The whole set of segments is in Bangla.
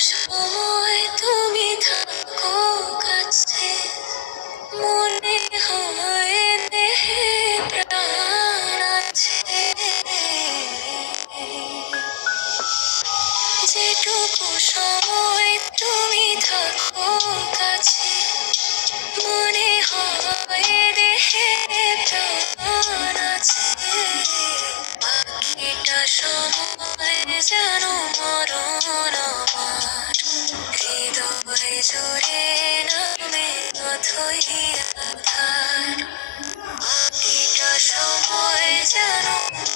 সময় তুমি থাকো কাছে, মনে হয় দেহে প্রাণ আছে। যেটুকু সময় তুমি থাকো কাছে, মনে হয় দেহে প্রাণ আছে। বাকিটা সময় যেন মরণ আমার, হৃদয় জুড়ে নামে অথই আধার। বাকিটা সময় যেন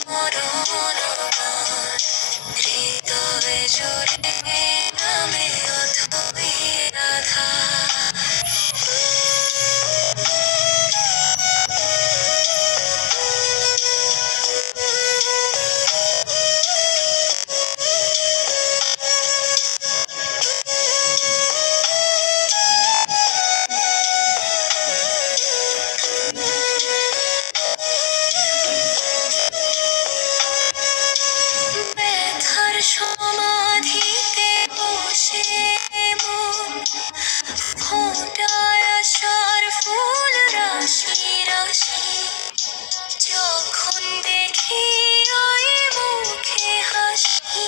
মরণ আমার, হৃদয় জুড়ে নামে অথই আধার। ব্যথার সমাধিতে বসে মন ফোটায় আশার ফুল রাশি রাশি। যখন দেখি ওই মুখে হাসি,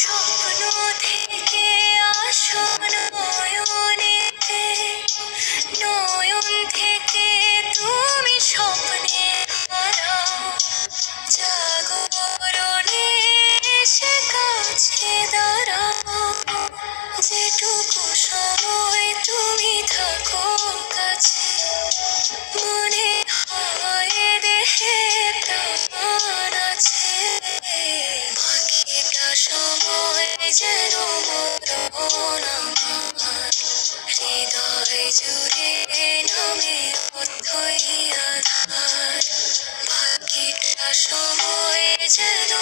স্বপ্ন থেকে আসন নয়নেতে, নয়ন থেকে তুমি স্বপ্নে হারাও। জাগরণে এসে কাছে দাঁড়াও। যেটুকু সময় তুমি থাকো কাছে, মনে হয় দেহে প্রাণ আছে। বাকিটা সময় যেন মরণ আমার, হৃদয় জুড়ে নামে অথই আধার। বাকিটা সময় যেন